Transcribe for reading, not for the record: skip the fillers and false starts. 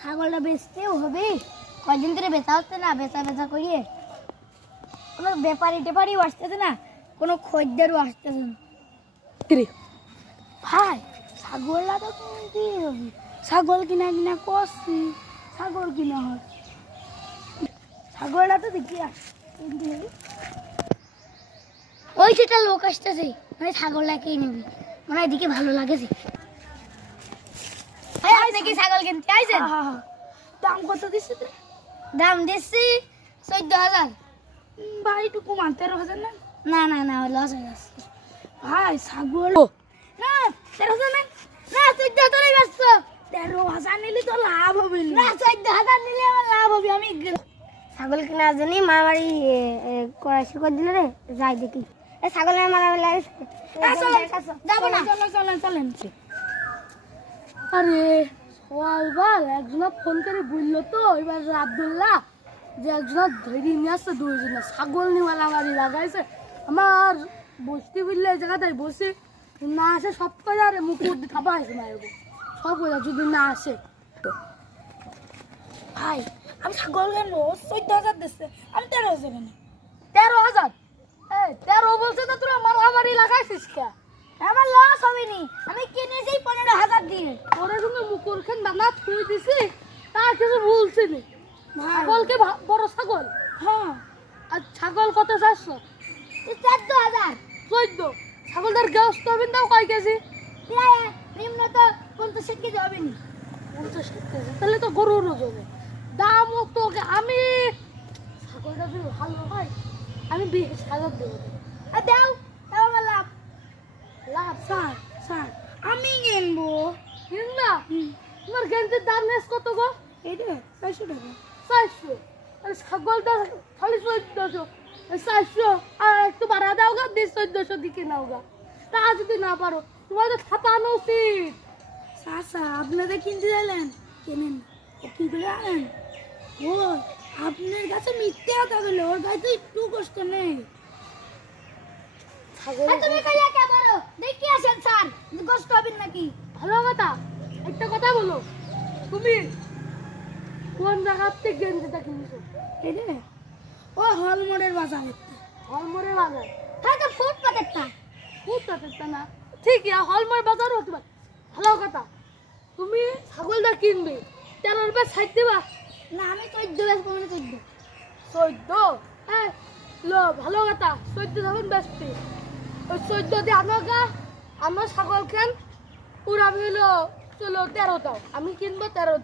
ছাগলটা বেচতেও হবে, কয়দিন ধরে বেচা হচ্ছে না, বেচা করিয়ে কোনো টেপারিও আসতেছে না, কোনো খদ্দেরও আসতেছে না। ভাই ছাগলটা তো কিনতেই হবে, ছাগল কিনা করছি, ছাগল কিনা হয়, ছাগলটা তো দেখি কিনতে হবে। ওই সেটা লোক আসতেছে, মানে ছাগলটা কে নেবে, মানে এদিকে ভালো লাগেছে। আপনি কি ছাগল কিনতে আইছেন? দাম কত দিচ্ছে? দাম দিচ্ছি 14,000। ভাই একটু কমান, 13,000 না? না না না, লস হয়ে যাচ্ছে ভাই। ছাগল না 13,000 না, না 14,000 ব্যস্ত। 13,000 নিলে তো লাভ হবে না, 14,000 নিলে আমার লাভ হবে। আমি ছাগল কেনার জন্য মারামারি করা শুরু করে দিলে রে, যাই দেখি। এই ছাগলের মারামারি লাগছে, যাবো না, চলেন। আরে সকালবেলা একজন ফোন করে বললো তো এবার আব্দুল্লাহ যে একজন ধরে নিয়ে আসছে, দুইজনে ছাগল নিয়ে মারামারি লাগাইছে। আমার বসতে বুঝলে এই জায়গাটায় বসে না আসে সব করে, আরে মুখ মধ্যে থাপা হয়েছে মারবো সব করে যদি না আসে। ভাই আমি ছাগল কেন 14,000 দিচ্ছে, আমি 13,000 কেন? 13,000? 13 বলছে তো তোরা মারামারি লাগাইছিস কে? আমার লস হবে নি, আমি কিনেছি 15,000 দিয়ে। ওরে তুমি মুকুর খান দানা থুই দিছি, তা কিছু বলছি নি। ছাগলকে বড় ছাগল? হ্যাঁ। আর ছাগল কত চাচ্ছো? 14,000। 14? ছাগলটার গ্যাস তো হবে না কয় কেজি? নিম্ন তো 50 কেজি হবে নি। 50 কেজি তাহলে তো গরুর ওজনে দাম তো। আমি ছাগলটা যদি ভালো হয় আমি 20,000 দেবো। আর দাও আমার লাভ। লাভ স্যার আমি কিনবো। কিনবা? তোমার গেঞ্জির দাম নেস কত গো? এইটা 400 টাকা। 400? আর ছাগলটা খালি 1400। 400 আর একটু বাড়া দাও গা, 1400 দিকে নাও গা। তা যদি না পারো তোমার তো ছাপানো উচিত। চাচা আপনাদের কিনতে গেলেন, কেনেন কি করে আনেন? ও আপনার কাছে মিথ্যে কথা বলে, ওর গায়ে তো একটু কষ্ট নেই। তুমি কইয়া কে বড় দেখি আসেন স্যার, কষ্ট হবে নাকি? ভালো কথা, একটা কথা বলো, তুমি কোন জায়গা থেকে গেঞ্জিটা কিনছো? এই রে ও হলমোড়ের বাজার। হলমোড়ের বাজার? হ্যাঁ তো ফুটপাতেরটা না, ঠিকই হলমোড় বাজার হতে পারে। ভালো কথা, তুমি ছাগলটা কিনবে 13 রুপয়ে ছাড় দিবা? না আমি 14 বেচবো, মানে 14? হ্যাঁ লো ভালো কথা, 14 যখন বেচতে ওই 14 দিয়ে আমরা ছাগল খান পুরা হলো চলো 13 দাও, আমি কিনবো 13 দিয়ে।